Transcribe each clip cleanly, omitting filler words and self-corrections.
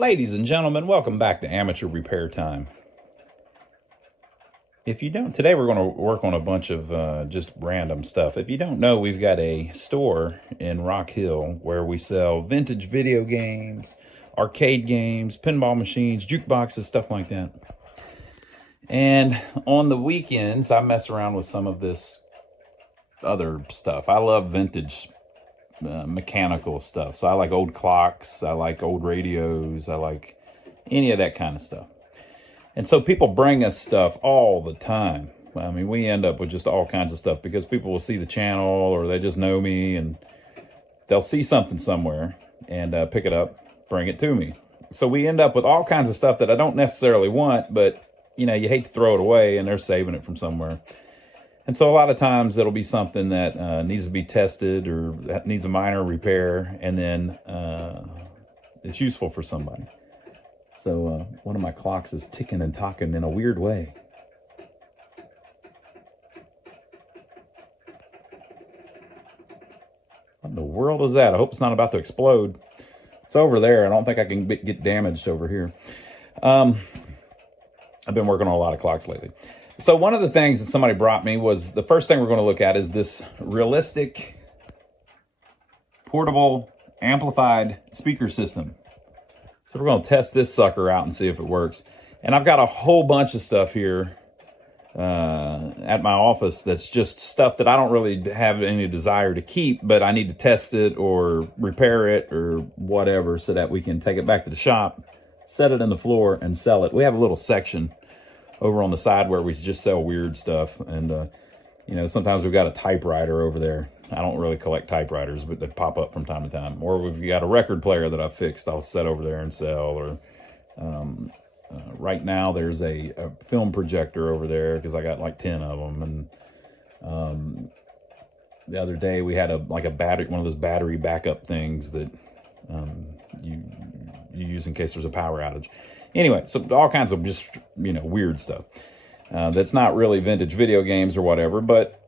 Ladies and gentlemen, welcome back to Amateur Repair Time. If you don't, today we're going to work on a bunch of just random stuff. If you don't know, we've got a store in Rock Hill where we sell vintage video games, arcade games, pinball machines, jukeboxes, stuff like that. And on the weekends, I mess around with some of this other stuff. I love vintage mechanical stuff. So I like old clocks, I like old radios, I like any of that kind of stuff. And so people bring us stuff all the time. I mean, we end up with just all kinds of stuff because people will see the channel or they just know me and they'll see something somewhere and pick it up, bring it to me. So we end up with all kinds of stuff that I don't necessarily want, but you know, you hate to throw it away and they're saving it from somewhere. And so a lot of times it'll be something that needs to be tested or that needs a minor repair, and then it's useful for somebody. So one of my clocks is ticking and talking in a weird way. What in the world is that? I hope it's not about to explode. It's over there. I don't think I can get damaged over here. I've been working on a lot of clocks lately. So one of the things that somebody brought me was, the first thing we're going to look at is this realistic portable amplified speaker system. So we're going to test this sucker out and see if it works. And I've got a whole bunch of stuff here at my office that's just stuff that I don't really have any desire to keep, but I need to test it or repair it or whatever so that we can take it back to the shop, set it in the floor, and sell it. We have a little section over on the side where we just sell weird stuff. And, you know, sometimes we've got a typewriter over there. I don't really collect typewriters, but they pop up from time to time. Or we've got a record player that I've fixed, I'll set over there and sell. Or right now there's a film projector over there because I got like 10 of them. And the other day we had one of those battery backup things that you use in case there's a power outage. Anyway, so all kinds of just, you know, weird stuff. That's not really vintage video games or whatever, but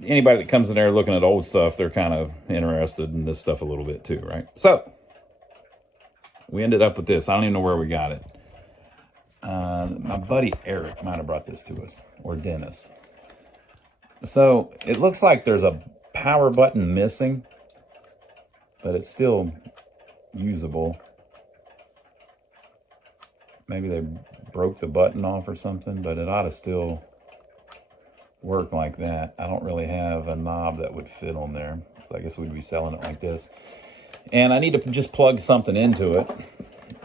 anybody that comes in there looking at old stuff, they're kind of interested in this stuff a little bit too, right? So we ended up with this. I don't even know where we got it. My buddy Eric might have brought this to us, or Dennis. So it looks like there's a power button missing, but it's still usable. Maybe they broke the button off or something, but it ought to still work like that. I don't really have a knob that would fit on there, so I guess we'd be selling it like this. And I need to just plug something into it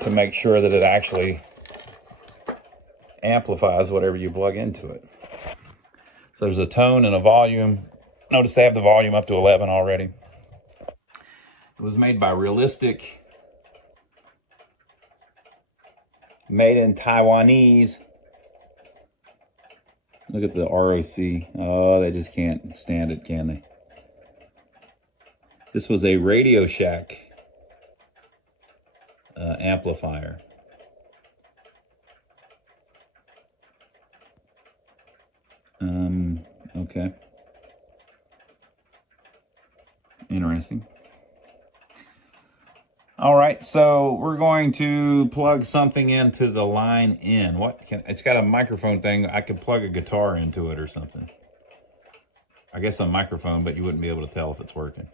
to make sure that it actually amplifies whatever you plug into it. So there's a tone and a volume. Notice they have the volume up to 11 already. It was made by Realistic. Made in Taiwanese. Look at the ROC. Oh, they just can't stand it, can they? This was a Radio Shack amplifier. Okay. Interesting. All right, so we're going to plug something into the line in. It's got a microphone thing. I could plug a guitar into it or something. I guess a microphone, but you wouldn't be able to tell if it's working.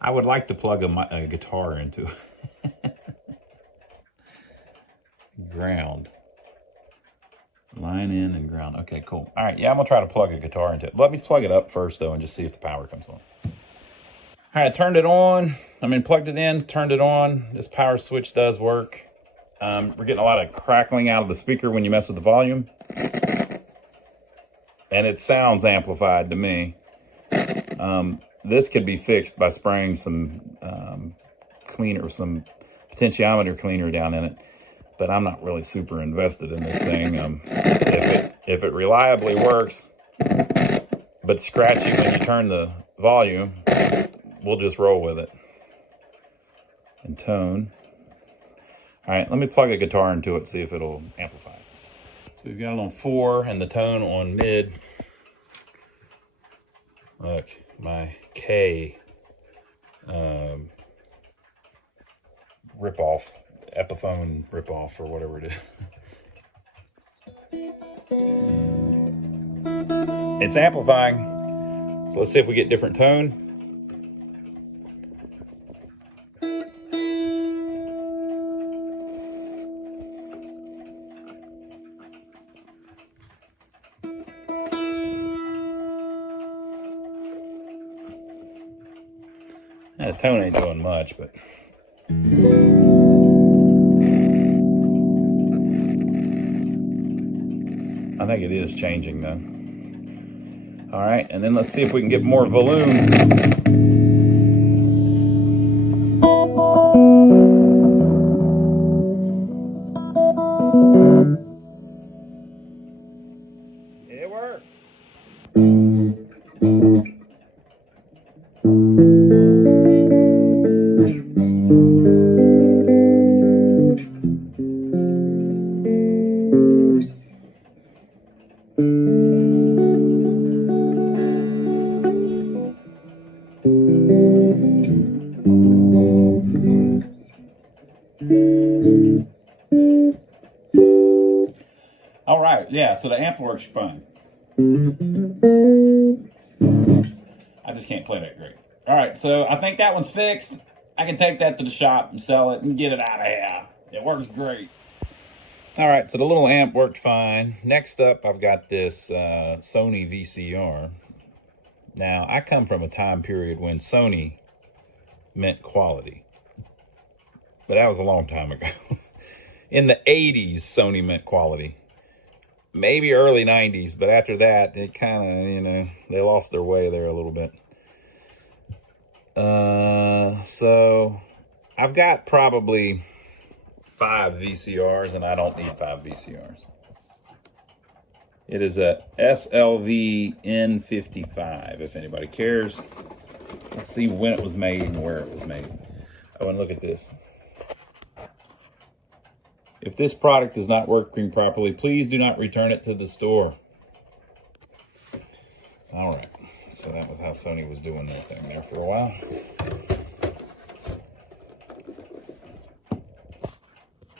I would like to plug a guitar into it. Ground. Line in and ground. Okay, cool. All right, yeah, I'm gonna try to plug a guitar into it. Let me plug it up first though and just see if the power comes on. All right, turned it on. Plugged it in, turned it on. This power switch does work. We're getting a lot of crackling out of the speaker when you mess with the volume. And it sounds amplified to me. This could be fixed by spraying some cleaner, some potentiometer cleaner down in it. But I'm not really super invested in this thing. If it reliably works, but scratchy when you turn the volume, we'll just roll with it. And tone. All right, let me plug a guitar into it, see if it'll amplify. So we've got it on 4 and the tone on mid. Look, my K rip-off Epiphone ripoff or whatever it is. It's amplifying. So let's see if we get different tone. The tone ain't doing much, but I think it is changing though. All right, and then let's see if we can get more volume. It works. All right, yeah, so the amp works fine. I just can't play that great. All right, so I think that one's fixed. I can take that to the shop and sell it and get it out of here. It works great. All right, so the little amp worked fine. Next up, I've got this Sony VCR. Now, I come from a time period when Sony meant quality. But that was a long time ago. In the 80s, Sony meant quality. Maybe early 90s, but after that, it kind of, you know, they lost their way there a little bit. So I've got probably 5 VCRs, and I don't need 5 VCRs. It is a SLV N55, if anybody cares. Let's see when it was made and where it was made. Oh, and look at this. If this product is not working properly, please do not return it to the store. All right, so that was how Sony was doing their thing there for a while.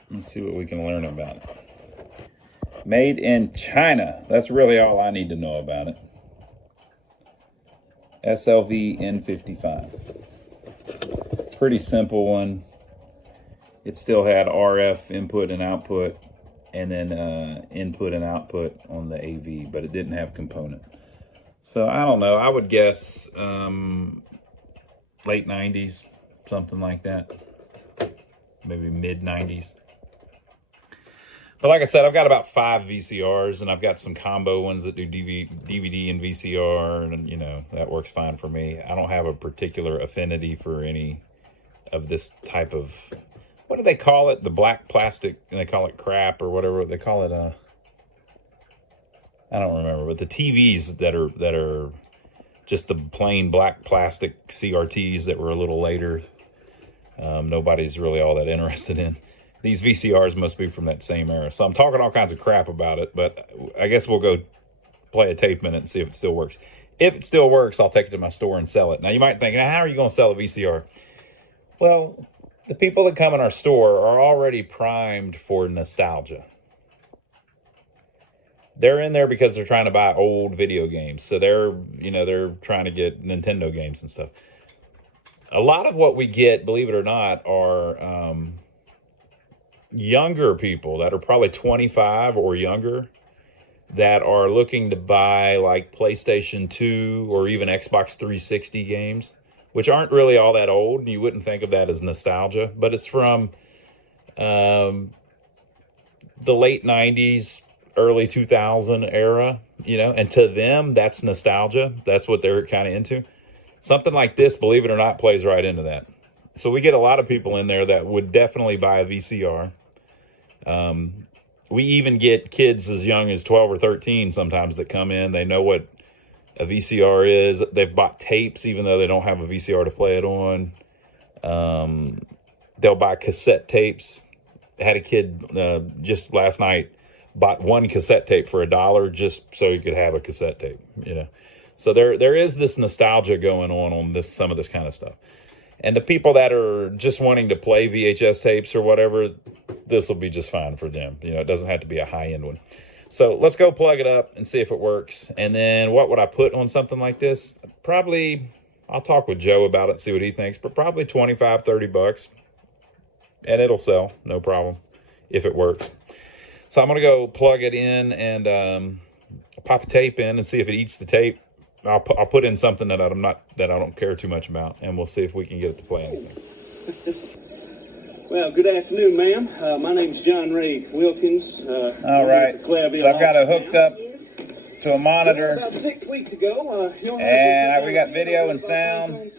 Let's see what we can learn about it. Made in China. That's really all I need to know about it. SLV N55. Pretty simple one. It still had RF input and output, and then input and output on the AV, but it didn't have component. So I don't know. I would guess late 90s, something like that. Maybe mid 90s. But like I said, I've got about 5 VCRs, and I've got some combo ones that do DVD and VCR, and you know, that works fine for me. I don't have a particular affinity for any of this type of, what do they call it? The black plastic, and they call it crap or whatever they call it. I don't remember, but the TVs that are just the plain black plastic CRTs that were a little later, nobody's really all that interested in. These VCRs must be from that same era. So I'm talking all kinds of crap about it, but I guess we'll go play a tape minute and see if it still works. If it still works, I'll take it to my store and sell it. Now you might think, how are you going to sell a VCR? Well, the people that come in our store are already primed for nostalgia. They're in there because they're trying to buy old video games. So they're trying to get Nintendo games and stuff. A lot of what we get, believe it or not, are younger people that are probably 25 or younger that are looking to buy like PlayStation 2 or even Xbox 360 games, which aren't really all that old, and you wouldn't think of that as nostalgia, but it's from the late 90s, early 2000 era, you know, and to them, that's nostalgia. That's what they're kind of into. Something like this, believe it or not, plays right into that. So we get a lot of people in there that would definitely buy a VCR. We even get kids as young as 12 or 13 sometimes that come in. They know what a VCR is. They've bought tapes even though they don't have a VCR to play it on. They'll buy cassette tapes. I had a kid just last night bought one cassette tape for $1 just so he could have a cassette tape, you know. So there is this nostalgia going on this, some of this kind of stuff. And the people that are just wanting to play VHS tapes or whatever, this will be just fine for them. You know, it doesn't have to be a high-end one. So let's go plug it up and see if it works. And then what would I put on something like this? Probably, I'll talk with Joe about it, see what he thinks, but probably 25, 30 bucks. And it'll sell, no problem, if it works. So I'm going to go plug it in and pop a tape in and see if it eats the tape. I'll put in something that I don't care too much about, and we'll see if we can get it to play anything. Well, good afternoon, ma'am. My name's John Ray Wilkins. All right, so I've got it hooked up to a monitor. About 6 weeks ago, and we got video and sound.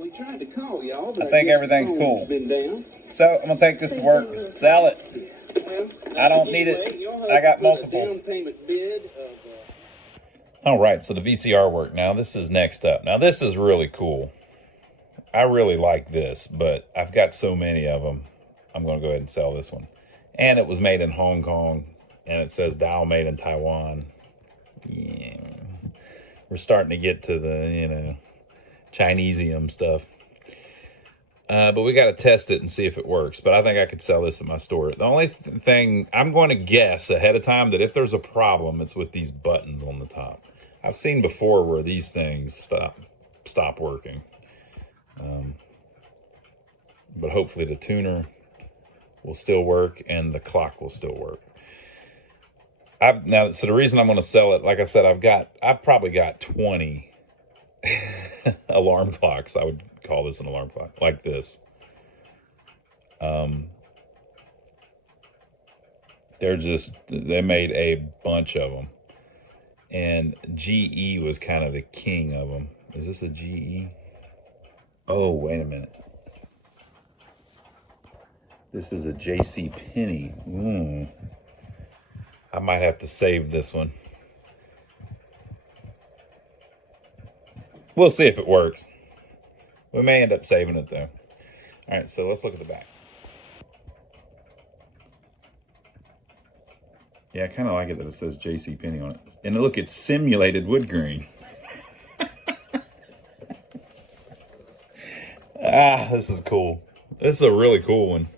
We tried to call y'all, I think everything's cool. Been down. So I'm gonna take this to work, sell it. I don't need it. I got multiples. All right, so the VCR worked. Now this is next up. Now this is really cool. I really like this, but I've got so many of them. I'm going to go ahead and sell this one. And it was made in Hong Kong, and it says dial made in Taiwan. Yeah. We're starting to get to the, you know, Chinesium stuff. But we got to test it and see if it works. But I think I could sell this at my store. The only thing, I'm going to guess ahead of time that if there's a problem, it's with these buttons on the top. I've seen before where these things stop working. But hopefully the tuner will still work and the clock will still work. So the reason I'm going to sell it, like I said, I've probably got 20 alarm clocks. I would call this an alarm clock, like this. They made a bunch of them, and GE was kind of the king of them. Is this a GE? Oh, wait a minute. This is a JCPenney. I might have to save this one. We'll see if it works. We may end up saving it, though. All right, so let's look at the back. Yeah, I kind of like it that it says JCPenney on it. And look, it's simulated wood grain. This is cool. This is a really cool one.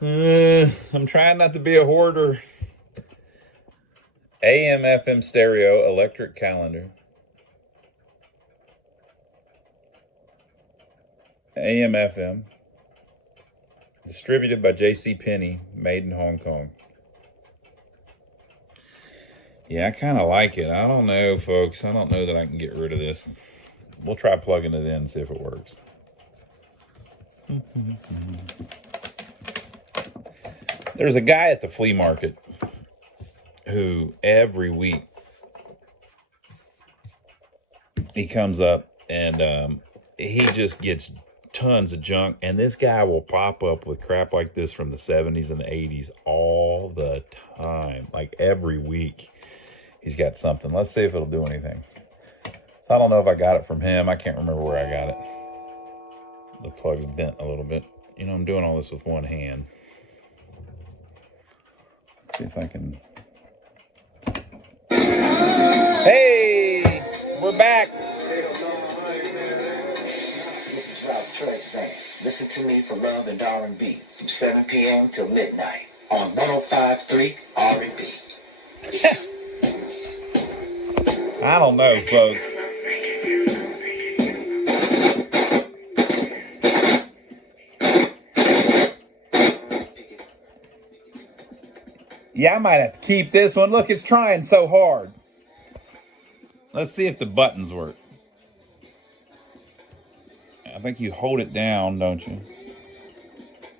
I'm trying not to be a hoarder. AM, FM stereo, electric calendar. AM, FM. Distributed by JCPenney, made in Hong Kong. Yeah, I kind of like it. I don't know, folks. I don't know that I can get rid of this. We'll try plugging it in and see if it works. There's a guy at the flea market who every week he comes up and he just gets tons of junk, and this guy will pop up with crap like this from the 70s and the 80s all the time. Like every week he's got something. Let's see if it'll do anything. So I don't know if I got it from him. I can't remember where I got it. The plug's bent a little bit. You know, I'm doing all this with one hand. Let's see if I can. Hey, we're back. This is Ralph Trey's band. Listen to me for love and R&B from 7 p.m. till midnight on 105.3 R&B. I don't know, folks. Yeah, I might have to keep this one. Look, it's trying so hard. Let's see if the buttons work. I think you hold it down, don't you?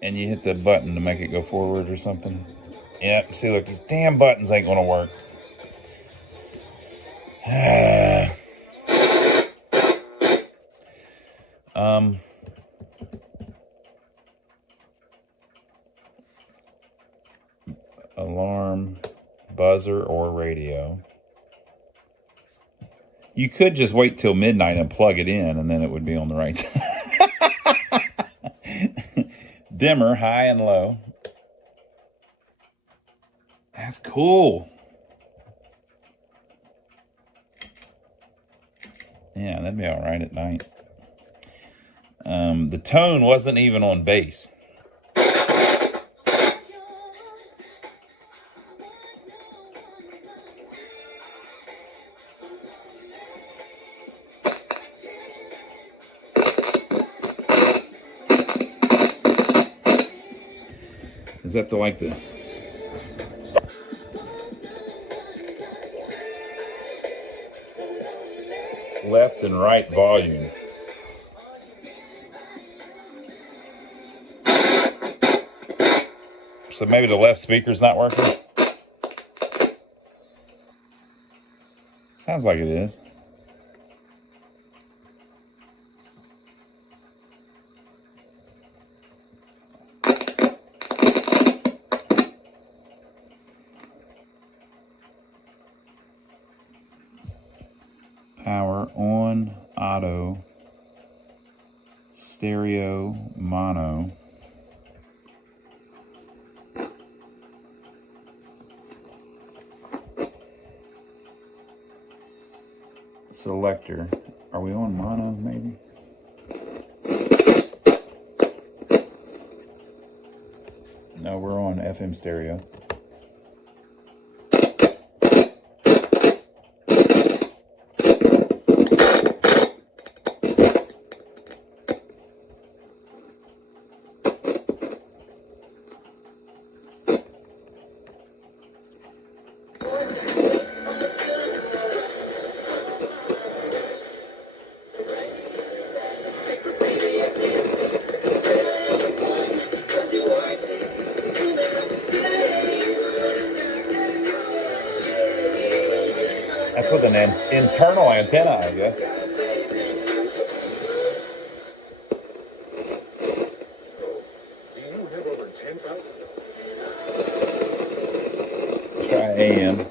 And you hit the button to make it go forward or something. Yep, see, look, these damn buttons ain't gonna work. Alarm, buzzer, or radio. You could just wait till midnight and plug it in, and then it would be on the right time. Dimmer, high and low. That's cool. Yeah, that'd be all right at night. The tone wasn't even on bass. Is that like the left and right volume? So maybe the left speaker's not working? Sounds like it is. Power on, auto, stereo, mono. Selector. Are we on mono maybe? No, we're on FM stereo. That's with an internal antenna, I guess. Try AM.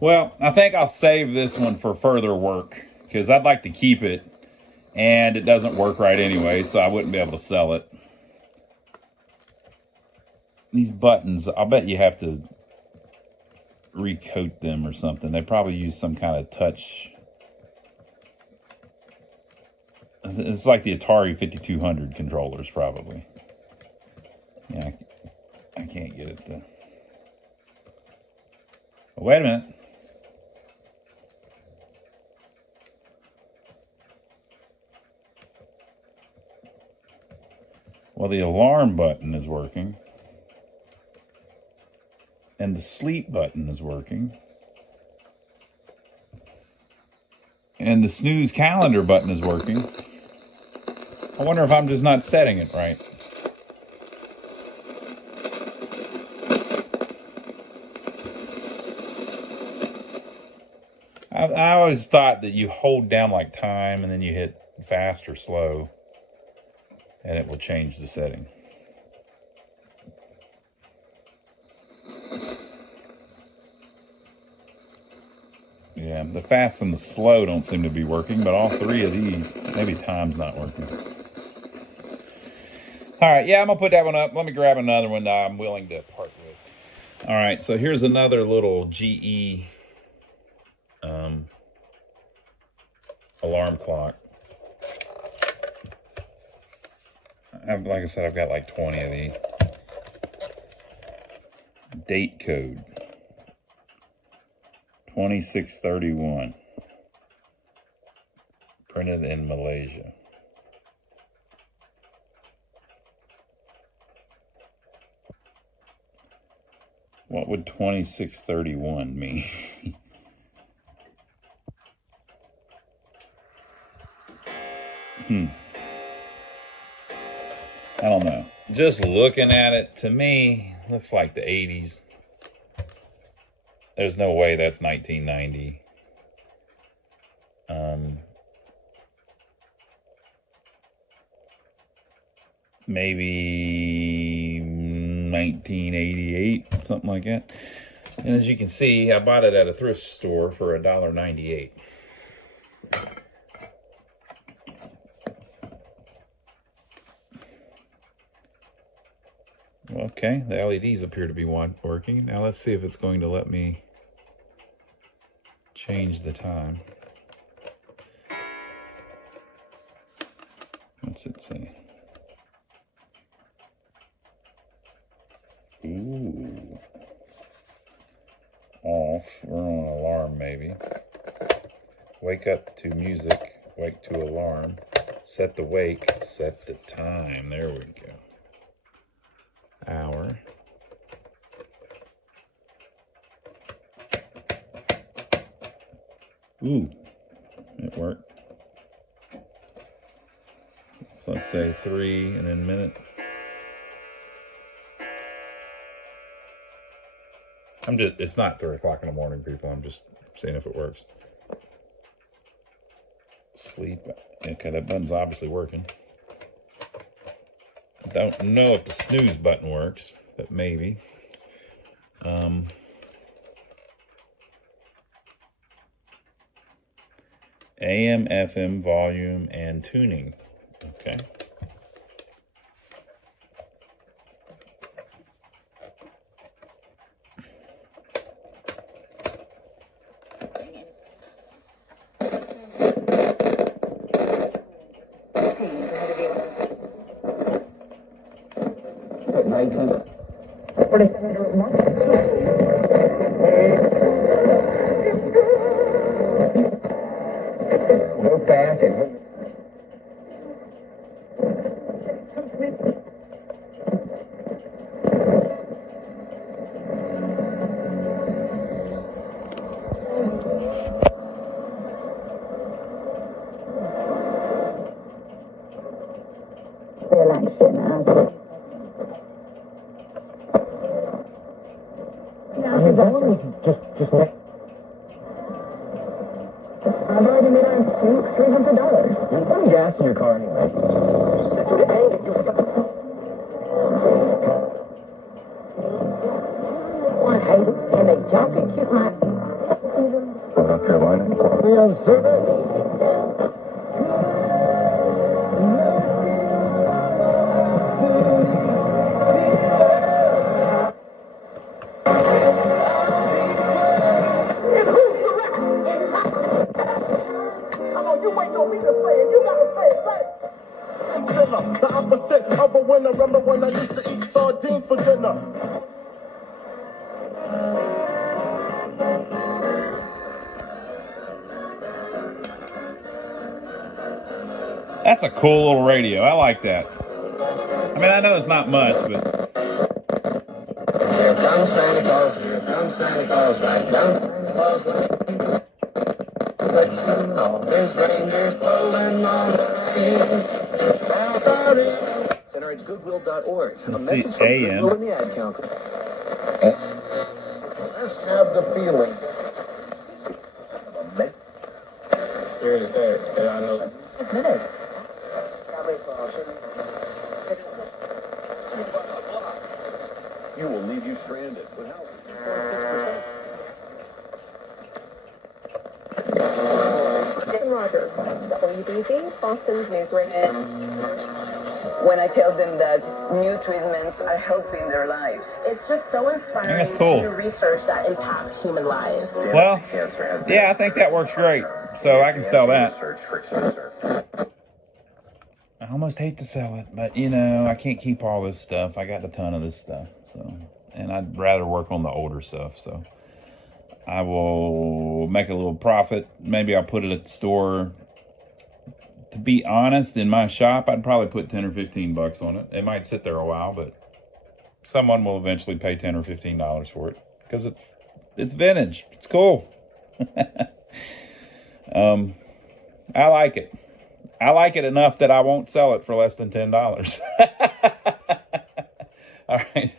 Well, I think I'll save this one for further work because I'd like to keep it, and it doesn't work right anyway, so I wouldn't be able to sell it. These buttons, I'll bet you have to recoat them or something. They probably use some kind of touch. It's like the Atari 5200 controllers, probably. Yeah, I can't get it to. Oh, wait a minute. Well, the alarm button is working. And the sleep button is working. And the snooze calendar button is working. I wonder if I'm just not setting it right. I always thought that you hold down like time and then you hit fast or slow and it will change the setting. Yeah, the fast and the slow don't seem to be working, but all three of these, maybe time's not working. All right, yeah, I'm gonna put that one up. Let me grab another one that I'm willing to part with. All right, so here's another little GE alarm clock. Like I said, I've got like 20 of these. Date code 2631. Printed in Malaysia. What would 2631 mean? I don't know. Just looking at it, to me, looks like the 80s. There's no way that's 1990. Maybe 1988, something like that. And as you can see, I bought it at a thrift store for $1.98. Okay, the LEDs appear to be working. Now let's see if it's going to let me change the time. What's it say? Ooh. Off. We're on an alarm maybe. Wake up to music. Wake to alarm. Set the wake. Set the time. There we go. Hour. Ooh. It worked. So let's say 3 and then minute. It's not 3 o'clock in the morning, people. I'm just seeing if it works. Sleep. Okay, that button's obviously working. I don't know if the snooze button works, but maybe. AM, FM, volume, and tuning. Okay. Just I've already made our $300. You're putting gas in your car anyway. That's what haters and they jump and kiss my North Carolina. We on service. The opposite of a winner. Remember when I used to eat sardines for dinner? That's a cool little radio. I like that. I mean, I know it's not much, but... Here comes Santa Claus, here comes Santa Claus, right down Santa Claus Lane. Let's know his reindeer's pulling on the rain. Center at goodwill.org. A message from Goodwill and the Ad Council. Let's have the feeling. I know. Minutes. You will leave you stranded. But how? Roger, WBZ, Boston's news radio. When I tell them that new treatments are helping their lives. It's just so inspiring that's cool. to research that impacts human lives. Well, yeah, I think that works great. So I can sell that. I almost hate to sell it, but you know, I can't keep all this stuff. I got a ton of this stuff, so, and I'd rather work on the older stuff, so I will make a little profit. Maybe I'll put it at the store. To be honest, in my shop, I'd probably put 10 or 15 bucks on it. It might sit there a while, but someone will eventually pay $10 or $15 for it because it's vintage. It's cool. I like it. I like it enough that I won't sell it for less than $10. All right.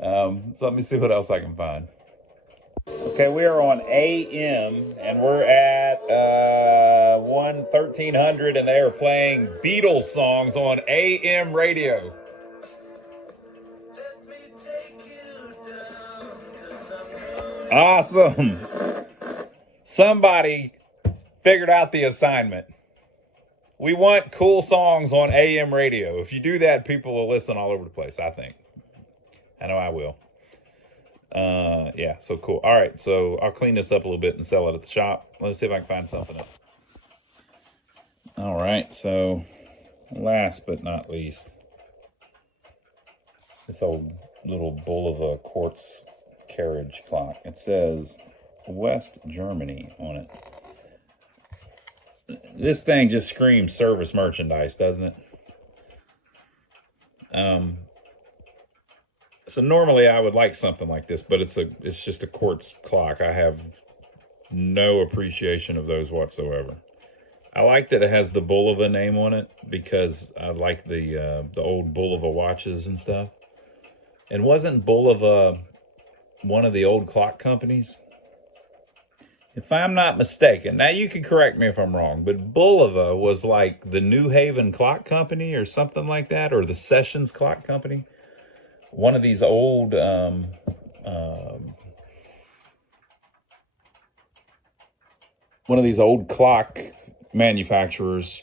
So let me see what else I can find. Okay, we are on AM, and we're at 1300, and they are playing Beatles songs on AM radio. Awesome. Somebody figured out the assignment. We want cool songs on AM radio. If you do that, people will listen all over the place, I think. I know I will. Yeah, so cool. All right, so I'll clean this up a little bit and sell it at the shop. Let's see if I can find something else. All right, so last but not least, this old little Bulova quartz carriage clock. It says West Germany on it. This thing just screams service merchandise, doesn't it? So normally I would like something like this, but it's just a quartz clock. I have no appreciation of those whatsoever. I like that it has the Bulova name on it because I like the old Bulova watches and stuff. And wasn't Bulova one of the old clock companies? If I'm not mistaken, now you can correct me if I'm wrong, but Bulova was like the New Haven Clock Company or something like that, or the Sessions Clock Company. One of these old clock manufacturers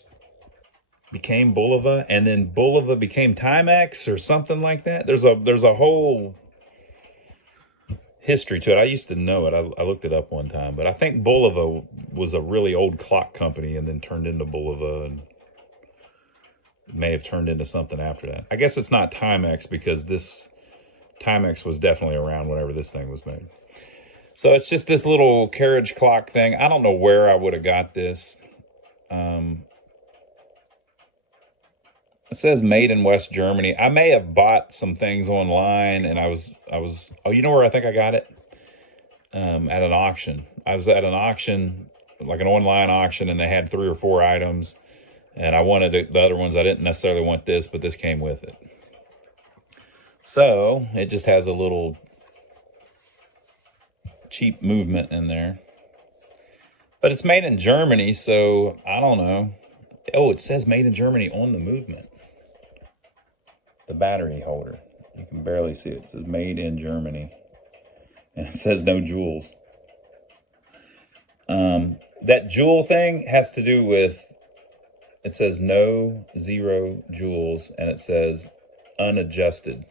became Bulova, and then Bulova became Timex or something like that. There's a whole history to it. I used to know it. I looked it up one time, but I think Bulova was a really old clock company and then turned into Bulova, and may have turned into something after that. I guess it's not Timex because this Timex was definitely around whenever this thing was made. So it's just this little carriage clock thing. I don't know where I would have got this. It says made in West Germany. I may have bought some things online, and I was. Oh, you know where I think I got it? At an auction. I was at an auction, like an online auction, and they had 3 or 4 items, and I wanted the other ones. I didn't necessarily want this, but this came with it. So it just has a little cheap movement in there, but it's made in Germany, so I don't know. Oh, it says made in Germany on the movement. The battery holder, you can barely see it. It says made in Germany, and it says no jewels. That jewel thing has to do with, it says no 0 jewels, and it says unadjusted.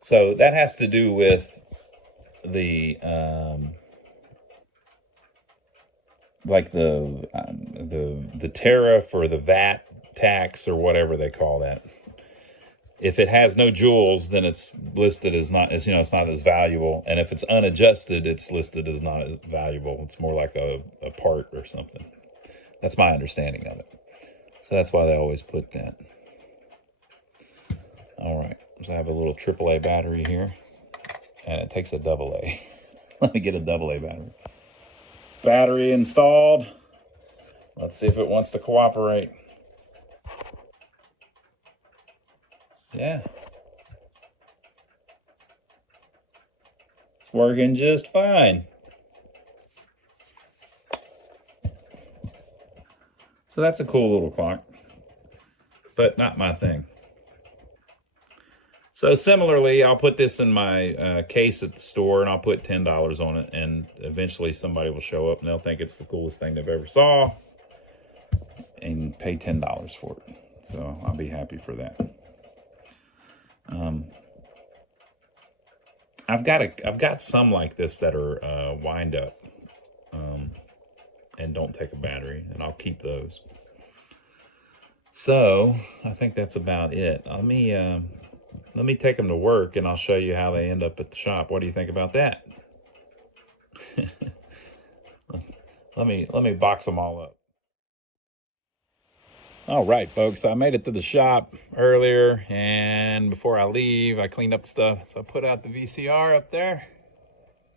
So that has to do with the like the tariff or the VAT tax or whatever they call that. If it has no jewels, then it's listed as not, as it's not as valuable. And if it's unadjusted, it's listed as not as valuable. It's more like a part or something. That's my understanding of it. So that's why they always put that. All right, so I have a little AAA battery here, and it takes a AA. Let me get a AA battery. Battery installed. Let's see if it wants to cooperate. Yeah. It's working just fine. So that's a cool little clock, but not my thing. So similarly, I'll put this in my case at the store, and I'll put $10 on it, and eventually somebody will show up and they'll think it's the coolest thing they've ever saw and pay $10 for it. So I'll be happy for that. I've got some like this that are wind up and don't take a battery, and I'll keep those. So I think that's about it. Let me take them to work, and I'll show you how they end up at the shop. What do you think about that? Let me box them all up. All right, folks, I made it to the shop earlier, and before I leave, I cleaned up the stuff. So I put out the VCR up there.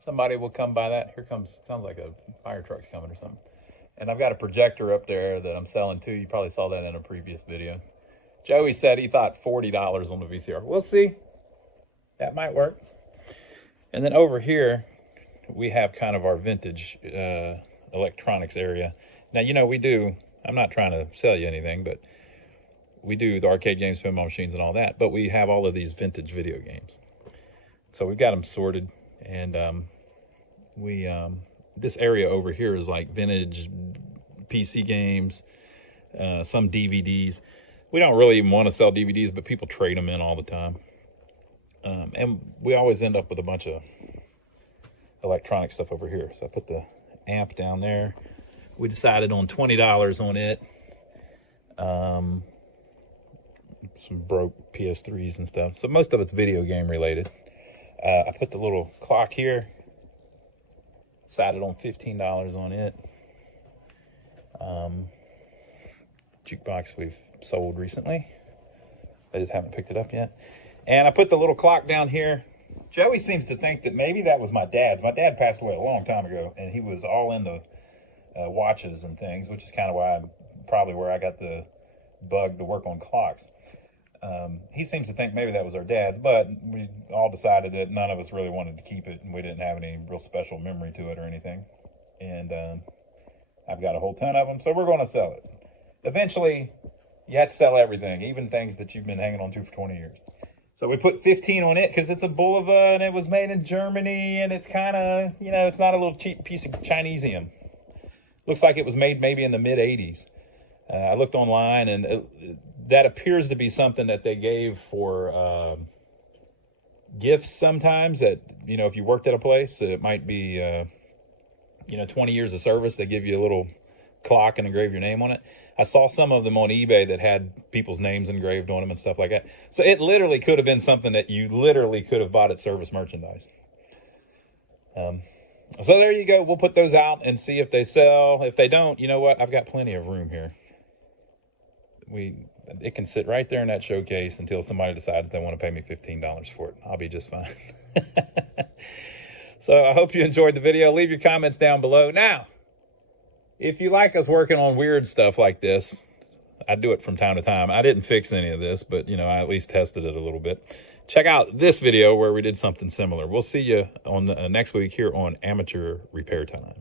Somebody will come by that. Here comes, sounds like a fire truck's coming or something. And I've got a projector up there that I'm selling too. You probably saw that in a previous video. Joey said he thought $40 on the VCR. We'll see. That might work. And then over here, we have kind of our vintage electronics area. Now, we do, I'm not trying to sell you anything, but we do the arcade games, pinball machines, and all that. But we have all of these vintage video games. So we've got them sorted. And this area over here is like vintage PC games, some DVDs. We don't really even want to sell DVDs, but people trade them in all the time. And we always end up with a bunch of electronic stuff over here. So I put the amp down there. We decided on $20 on it. Some broke PS3s and stuff. So most of it's video game related. I put the little clock here. Decided on $15 on it. Jukebox we've sold recently. I just haven't picked it up yet. And I put the little clock down here. Joey seems to think that maybe that was my dad's. My dad passed away a long time ago, and he was all into watches and things, which is kind of probably where I got the bug to work on clocks. He seems to think maybe that was our dad's, but we all decided that none of us really wanted to keep it, and we didn't have any real special memory to it or anything. And I've got a whole ton of them, so we're going to sell it. Eventually, you have to sell everything, even things that you've been hanging on to for 20 years. So we put 15 on it because it's a Bulova and it was made in Germany, and it's kind of, you know, it's not a little cheap piece of Chinesium. Looks like it was made maybe in the mid 80s. I looked online, and that appears to be something that they gave for gifts sometimes. That, you know, if you worked at a place, it might be, 20 years of service. They give you a little clock and engrave your name on it. I saw some of them on eBay that had people's names engraved on them and stuff like that. So it literally could have been something that you literally could have bought at Service Merchandise. So there you go. We'll put those out and see if they sell. If they don't, you know what? I've got plenty of room here. It can sit right there in that showcase until somebody decides they want to pay me $15 for it. I'll be just fine. So I hope you enjoyed the video. Leave your comments down below. Now, if you like us working on weird stuff like this, I do it from time to time. I didn't fix any of this, but, I at least tested it a little bit. Check out this video where we did something similar. We'll see you on next week here on Amateur Repair Time.